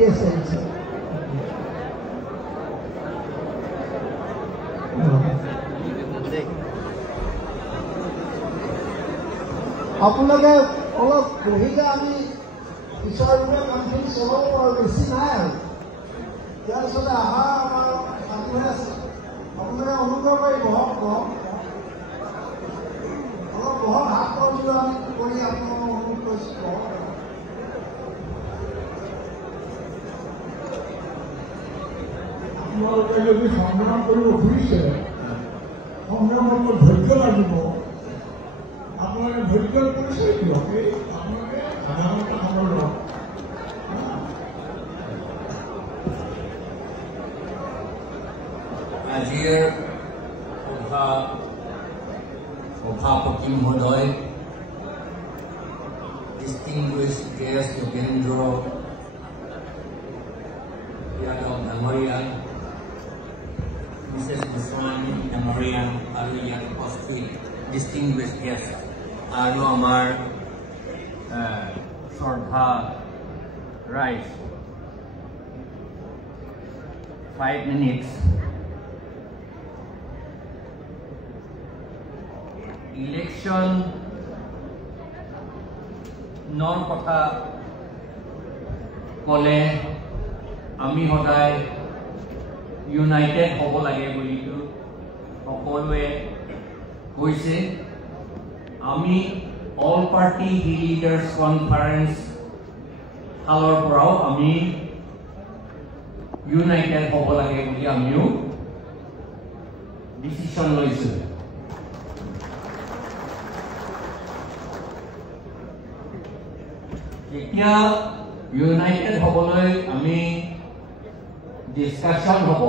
Yes, sir. আপোনালোকে অলপ বহিলে আমি পিছৰবোৰে কামখিনি চলাব পাৰোঁ, বেছি নাই আৰু ইয়াৰ পিছতে অহা আমাৰ চালু হৈ আছে। আপোনালোকে অনুগ্ৰহ কৰি বহক অলপ বহক, হাত কৰিলোঁ আমি কৰি আপোনালোকক অনুৰোধ কৰিছোঁ বহক। আপোনালোকে যদি সংগ্ৰাম কৰিব খুজিছে, সংগ্ৰামত ধৈৰ্য লাগিব। আপোনালোকে ধৈৰ্যৰ পৰিচয় দিয়ক, আপোনালোকে সাধাৰণতে খবৰ লওক। আজিৰ সভাপতি মহোদয়, distinguished guest Yogendra Yadav ডাঙৰীয়া, Mrs. Goswami ডাঙৰীয়া আৰু ইয়াত উপস্থিত distinguished guest আৰু আমাৰ শ্ৰদ্ধা ৰাইজ, 5 minutes ইলেকশ্যন নৰ কথা ক'লে আমি সদায় ইউনাইটেড হ'ব লাগে বুলিতো সকলোৱে কৈছে। আমি অল পাৰ্টি লিডাৰ্ছ কনফাৰেন্স ফালৰ পৰাও আমি ইউনাইটেড হ'ব লাগে বুলি আমিও ডিচিশ্যন লৈছোঁ। এতিয়া ইউনাইটেড হ'বলৈ আমি ডিছকাশ্যন হ'ব,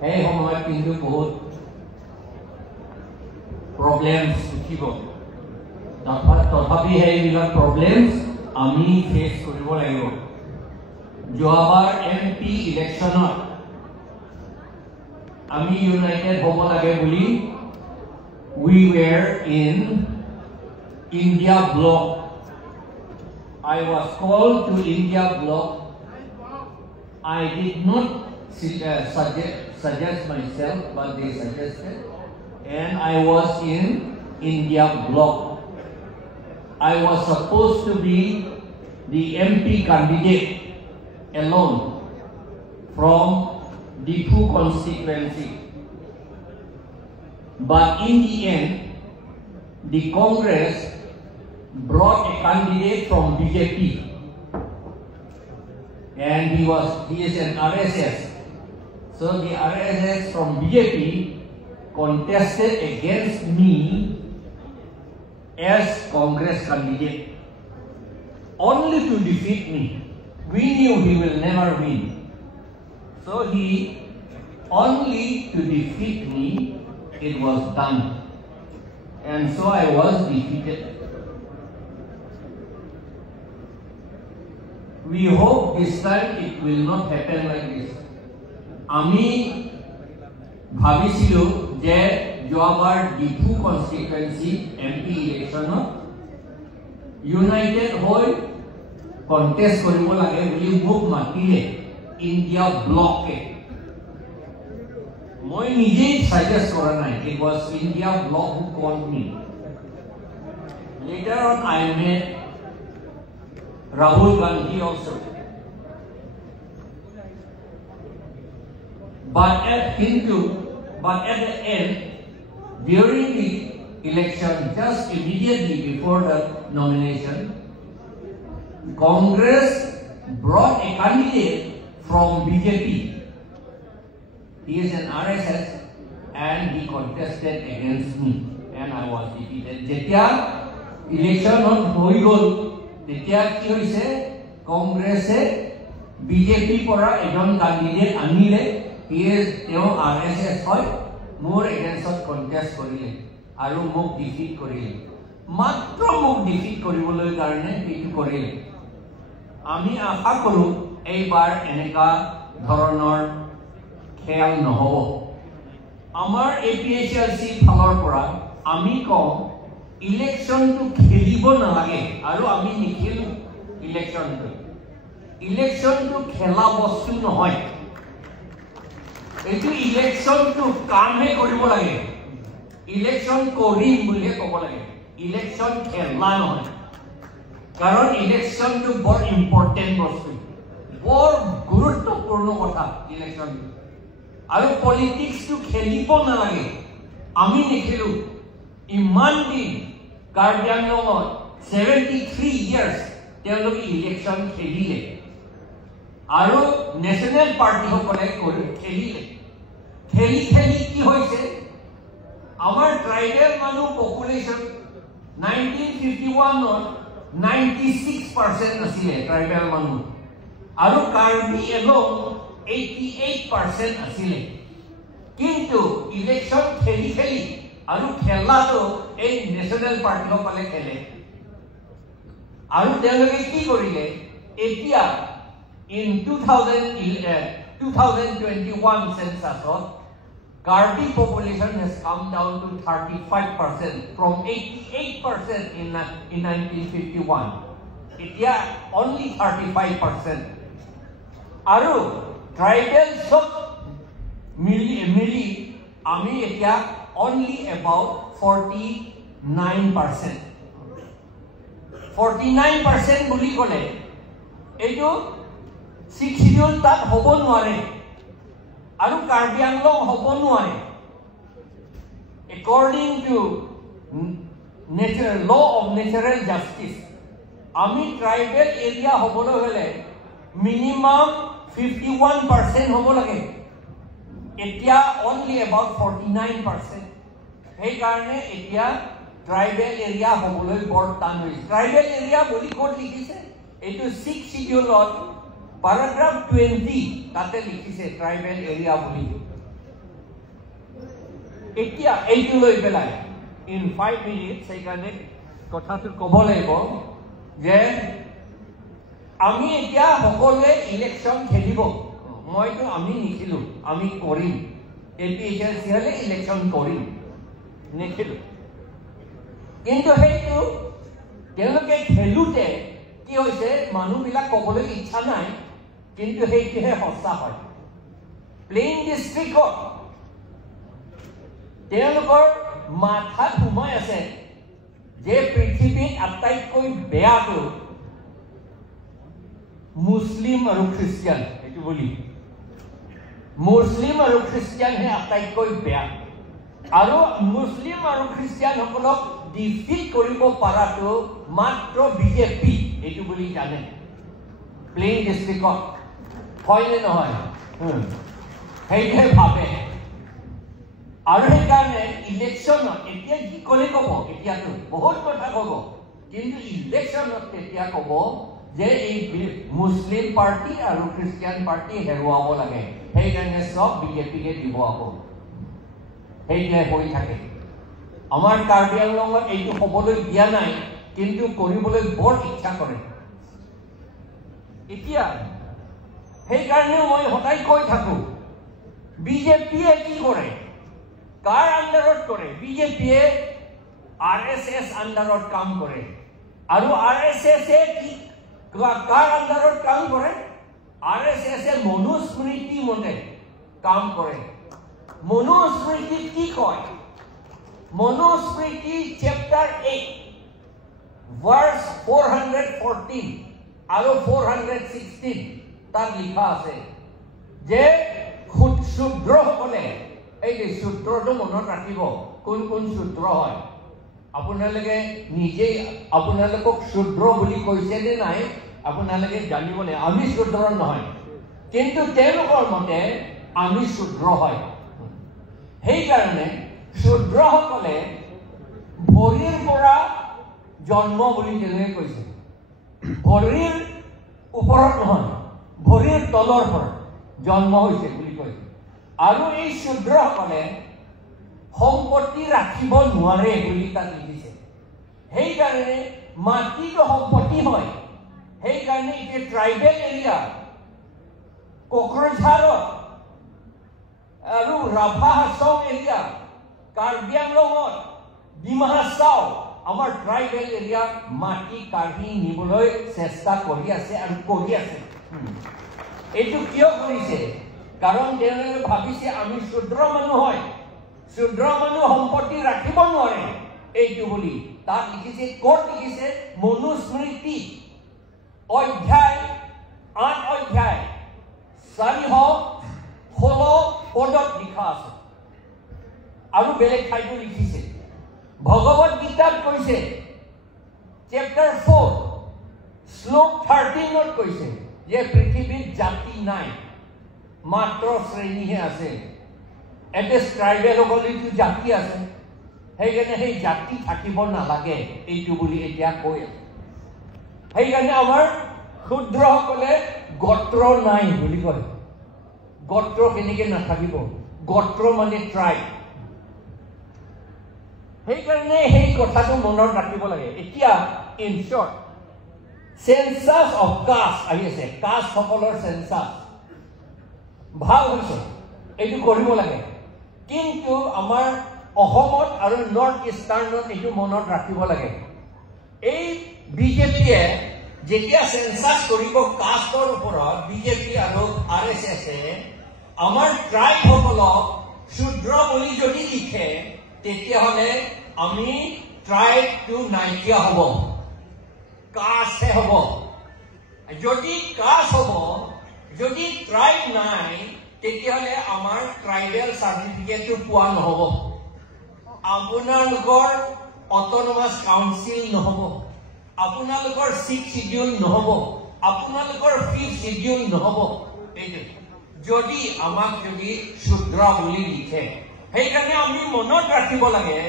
সেই সময়ত কিন্তু বহুত প্ৰব্লেমছ উঠিব। তথাপি সেইবিলাক প্ৰব্লেমছ আমি ফেচ কৰিব লাগিব। যোৱাবাৰ MP ইলেকশ্যনত আমি ইউনাইটেড হ'ব লাগে বুলি we were in India bloc. I was called to India bloc. I did not suggest myself, but they suggested, and I was in India bloc. I was supposed to be the MP candidate alone from Difu constituency, but in the end, the Congress brought a candidate from BJP, and he is an RSS. So the RSS from BJP contested against me as Congress candidate, only to defeat me. We knew he will never win. So he only to defeat me, it was done. And so I was defeated. We hope this time it will not happen like this. আমি ভাবিছিলো যে যোৱাবাৰ Diphu constituency MP ইলেকশ্যনত United হৈ contest কৰিব লাগে বুলি মোক মাতিলে ইণ্ডিয়া ব্লকে। মই নিজেই সাজেষ্ট কৰা নাই, it was India bloc who called me. Later on I met Rahul Gandhi also. But at the end, during the election, just immediately before the nomination, Congress brought a candidate from BJP. He is an RSS, and he contested against me, and I was defeated. Jetya election on Hoigol, Jetya ki hoise Congress BJP pora ejon candidate anile. He is RSS hoy more against contest korile aru mok defeat korile, matro mok defeat koriboloi karone etu korile. Ami asha koru eibar eneka ধৰণৰ খেল নহব। আমাৰ APHRC ফালৰ পৰা আমি কওঁ ইলেকশ্যনটো খেলিব নালাগে আৰু আমি নিখেলো ইলেকশ্যনটো। ইলেকশন টু খেলা বস্তু নহয় এইটো ইলেকশন টু কামহে কৰিব লাগে ইলেকশন কৰিম বুলিহে ক'ব লাগে ইলেকশন খেলা নহয় কাৰণ ইলেকশন টু বৰ ইম্পৰ্টেন্ট বস্তু বৰ গুৰুত্বপূৰ্ণ কথা ইলেকশন আৰু পলিটিক্স টু খেলিব নালাগে আমি নেখেলো ইমান দিন কাৰ্বি আংলঙত 73 years তেওঁলোকে ইলেকশন খেলিলে আৰু নেশ্যনেল পাৰ্টি সকলে খেলিলে খেলি খেলি কি হৈছে আমাৰ ট্ৰাইবেল মানুহ পপুলেশ্যন 1951 96% আছিলে ট্ৰাইবেল মানুহ আৰু কাৰ্বি এলং 88% আছিলে কিন্তু ইলেকশন খেলি খেলি আৰু খেলাটো এই নেশ্যনেল পাৰ্টি সকলে খেলে আৰু তেওঁলোকে কি কৰিলে এতিয়া in 2021 census Karbi population has come down to 35% from 88% in 1951 এতিয়া only 35% আৰু tribal sub মিলি আমি এতিয়া only about 49% 49% বুলি ক'লে এইটো 6 schedule তাত হ'ব নোৱাৰে আৰু কাৰ্বি আংলং হ'ব নোৱাৰে according to law of natural justice আমি ট্ৰাইবেল এৰিয়া হ'বলৈ হ'লে minimum 51% হ'ব লাগে এতিয়া only about 49% সেই কাৰণে এতিয়া ট্ৰাইবেল এৰিয়া হ'বলৈ বৰ টান হৈছে ট্ৰাইবেল এৰিয়া বুলি ক'ত লিখিছে এইটো 6 schedule Paragraph 20 তাতে লিখিছে ট্ৰাইবেল এৰিয়া বুলি এতিয়া এইটো লৈ পেলাই in 5 minutes সেইকাৰণে কথাটো ক'ব লাগিব যে আমি এতিয়া সকলোৱে ইলেকশন খেলিব মইতো আমি নিখিলো আমি কৰিম এপিএছএল হলে ইলেকশন কৰিম নেখিলো কিন্তু সেইটো তেওঁলোকে খেলুতে কি হৈছে মানুহবিলাক ক'বলৈ ইচ্ছা নাই কিন্তু সেইটোহে সঁচা হয় প্লেইন ডিষ্ট্ৰিক্টত তেওঁলোকৰ মাথাত সোমাই আছে যে পৃথিৱীত আটাইতকৈ বেয়াটো মুছলিম আৰু খ্ৰীষ্টিয়ান এইটো বুলি মুছলিম আৰু খ্ৰীষ্টিয়ানহে আটাইতকৈ বেয়া আৰু মুছলিম আৰু খ্ৰীষ্টিয়ানসকলক ডিফিট কৰিব পৰাটো মাত্ৰ বিজেপি এইটো বুলি জানে প্লেইন ডিষ্ট্ৰিক্টত হয়নে নহয় সেইটোহে ভাবে আৰু সেইকাৰণে ইলেকশ্যনত এতিয়া কি ক'লে ক'ব এতিয়াতো বহুত কথা ক'ব কিন্তু ইলেকশ্যনত তেতিয়া ক'ব যে এই মুছলিম পাৰ্টি আৰু খ্ৰীষ্টিয়ান পাৰ্টি হেৰুৱাব লাগে সেইকাৰণে চব বিজেপিকে দিব আকৌ সেইটোহে হৈ থাকে আমাৰ কাৰ্বি আংলঙত এইটো হ'বলৈ দিয়া নাই কিন্তু কৰিবলৈ বৰ ইচ্ছা কৰে এতিয়া সেইকাৰণে মই সদায় কৈ থাকো বিজেপিয়ে কি কৰে কাৰ আণ্ডাৰত কৰে বিজেপিয়ে আৰএছএছ আণ্ডাৰত কাম কৰে আৰু আৰএছএছে কি কাৰ আণ্ডাৰত কাম কৰে আৰএছএছে মনুস্মৃতি মতে কাম কৰে মনুস্মৃতি কি কয় মনুস্মৃতি চেপ্টাৰ 8 verse 414 আৰু 416 তাত লিখা আছে যে শূদ্ৰসকলে এই যে সূত্ৰটো মনত ৰাখিব কোন কোন সূত্ৰ হয় আপোনালোকে নিজেই আপোনালোকক শূদ্ৰ বুলি কৈছে নে নাই আপোনালোকে জানিবনে আমি শূদ্ৰ নহয় কিন্তু তেওঁলোকৰ মতে আমি শূদ্ৰ হয় সেইকাৰণে শূদ্ৰসকলে ভৰিৰ পৰা জন্ম বুলি তেওঁলোকে কৈছে ভৰিৰ ওপৰত নহয় ভৰিৰ তলৰ পৰা জন্ম হৈছে বুলি কৈছে আৰু এই শূদ্ৰসকলে সম্পত্তি ৰাখিব নোৱাৰে বুলি তাত লিখিছে সেইকাৰণে মাটিটো সম্পত্তি হয় সেইকাৰণে এতিয়া ট্ৰাইবেল এৰিয়া কোকৰাঝাৰত আৰু ৰাভা হাছং এৰিয়া কাৰ্বি আংলঙত ডিমা হাছাও আমাৰ ট্ৰাইবেল এৰিয়া মাটি কাঢ়ি নিবলৈ চেষ্টা কৰি আছে আৰু কৰি আছে এইটো কিয় কৰিছে কাৰণ তেওঁলোকে ভাবিছে আমি শুদ্ৰ মানুহ হয় শুদ্ৰ মানুহ সম্পত্তি ৰাখিব নোৱাৰে এইটো বুলি তাত লিখিছে ক'ত লিখিছে মনুস্মৃতি অধ্যায় 8 অধ্যায় 416 পদত লিখা আছে আৰু বেলেগ ঠাইতো লিখিছে ভগৱত গীতাত কৈছে চেপ্টাৰ 4 শ্লোক 13ত কৈছে যে পৃথিৱীত জাতি নাই মাত্ৰ শ্ৰেণীহে আছে এতে ট্ৰাইবেল সকলেতো জাতি আছে সেইকাৰণে সেই জাতি থাকিব নালাগে এইটো বুলি এতিয়া কৈ আছে সেইকাৰণে আমাৰ ক্ষুদ্ৰসকলে গোত্ৰ নাই বুলি কয় গোত্ৰ কেনেকৈ নাথাকিব গোত্ৰ মানে ট্ৰাইব সেইকাৰণে সেই কথাটো মনত ৰাখিব লাগে এতিয়া in short census of caste আহি আছে কাষ্ট সকলৰ সেন্সাস ভাল হৈছে এইটো কৰিব লাগে কিন্তু আমাৰ অসমত আৰু নৰ্থ ইষ্টাৰ্ণত এইটো মনত ৰাখিব লাগে এই বিজেপিয়ে যেতিয়া সেন্সাস কৰিব কাষ্টৰ ওপৰত বিজেপি আৰু RSS আমাৰ ট্ৰাইব সকলক শুদ্ৰ বুলি যদি লিখে তেতিয়াহ'লে আমি ট্ৰাইবটো নাইকিয়া হ'ব কাষ্ট হ'ব যদি কাষ্ট হ'ব যদি ট্ৰাইব নাই তেতিয়াহ'লে আমাৰ ট্ৰাইবেল চাৰ্টিফিকেটটো পোৱা নহ'ব আপোনালোকৰ অট'নমাছ কাউন্সিল নহ'ব আপোনালোকৰ 6th শিডিউল নহ'ব আপোনালোকৰ 5th শিডিউল নহ'ব এইটো যদি আমাক যদি শুদ্ৰ বুলি লিখে সেইকাৰণে আমি মনত ৰাখিব লাগে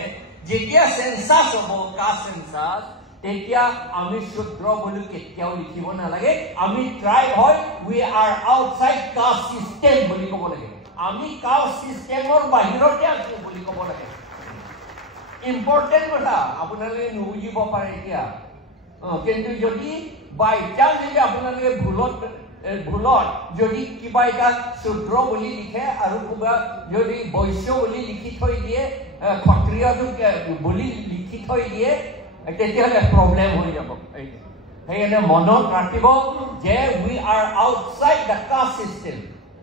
যেতিয়া সেন্সাস হ'ব কাষ্ট সেন্সাস তেতিয়া আমি শুদ্ৰ বুলি কেতিয়াও লিখিব নালাগে আমি ট্ৰাইব হয় we are outside caste system বুলি ক'ব লাগে আমি কাষ্ট চিষ্টেমৰ বাহিৰতে আছো বুলি ক'ব লাগে ইম্পৰ্টেণ্ট কথা আপোনালোকে নুবুজিব পাৰে এতিয়া কিন্তু যদি বাই চান্স যদি আপোনালোকে ভুলত যদি কিবা এটা শুদ্ৰ বুলি লিখে আৰু কিবা যদি বৈশ্য বুলি লিখি থৈ দিয়ে ক্ষত্ৰিয়টো বুলি লিখি থৈ দিয়ে তেতিয়াহ'লে প্ৰব্লেম হৈ যাব সেইকাৰণে মনত ৰাখিব যে we are outside the caste system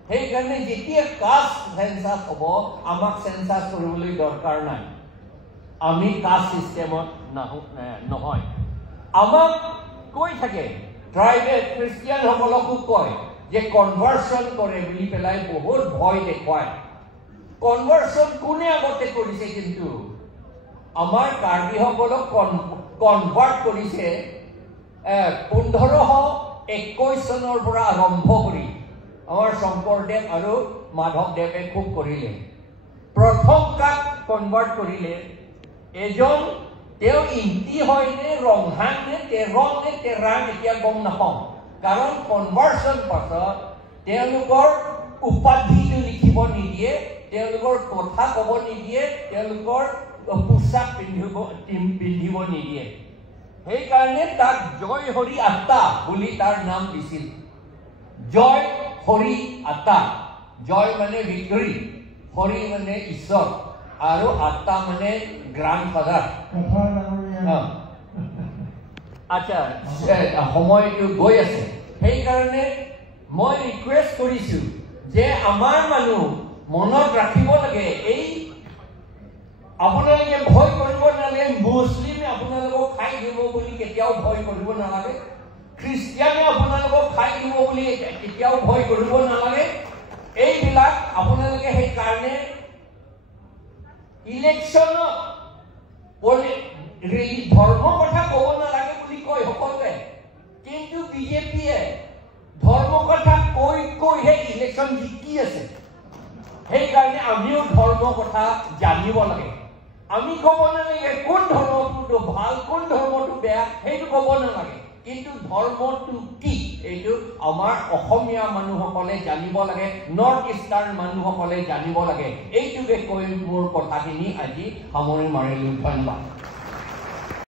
সেইকাৰণে যেতিয়া কাষ্ট সেন্সাস হ'ব আমাক সেন্সাস কৰিবলৈ দৰকাৰ নাই আমি কাষ্ট চিষ্টেমত নহয় আমাক কৈ থাকে ট্ৰাইবেল খ্ৰীষ্টিয়ান সকলকো কয় যে কনভাৰ্চন কৰে বুলি পেলাই বহুত ভয় দেখুৱায় কনভাৰ্চন কোনে আগতে কৰিছে কিন্তু আমাৰ কাৰ্বিসকলক কনভাৰ্ট কৰিছে 1521 চনৰ পৰা আৰম্ভ কৰি আমাৰ শংকৰদেৱ আৰু মাধৱদেৱে খুব কৰিলে প্ৰথম কাক কনভাৰ্ট কৰিলে এজন তেওঁ ইন্তি হয় নে ৰংহাং নে তেৰং নে তেৰাং এতিয়া গম নাপাওঁ কাৰণ কনভাৰ্চন পাছত তেওঁলোকৰ উপাধিটো লিখিব নিদিয়ে তেওঁলোকৰ কথা ক'ব নিদিয়ে তেওঁলোকৰ পোচাক পিন্ধিব নিদিয়ে সেইকাৰণে তাক জয় হৰি আত্মা বুলি তাৰ নাম দিছিল জয় হৰি আত্মা জয় মানে ভিক্টৰী হৰি মানে ঈশ্বৰ আৰু আত্মা মানে গ্ৰাণ্ডফাদাৰ আচ্ছা সময়টো গৈ আছে সেইকাৰণে মই ৰিকুৱেষ্ট কৰিছোঁ যে আমাৰ মানুহ মনত ৰাখিব লাগে এই আপোনালোকে ভয় কৰিব নালাগে মুছলিমে আপোনালোকক খাই দিব বুলি কেতিয়াও ভয় কৰিব নালাগে খ্ৰীষ্টিয়ানে আপোনালোকক খাই দিব বুলি কেতিয়াও ভয় কৰিব নালাগে এইবিলাক আপোনালোকে সেইকাৰণে ইলেকশ্যনত ধৰ্ম কথা ক'ব নালাগে বুলি কয় সকলোৱে কিন্তু বিজেপিয়ে ধৰ্ম কথা কৈহে ইলেকশ্যন জিকি আছে সেইকাৰণে আমিও ধৰ্ম কথা জানিব লাগে আমি ক'ব নালাগে কোন ধৰ্মটো ভাল কোন ধৰ্মটো বেয়া সেইটো ক'ব নালাগে কিন্তু ধৰ্মটো কি এইটো আমাৰ অসমীয়া মানুহসকলে জানিব লাগে নৰ্থ ইষ্টাৰ্ণ মানুহসকলে জানিব লাগে এইটোকে কৈ মোৰ কথাখিনি আজি সামৰি মাৰিলোঁ ধন্যবাদ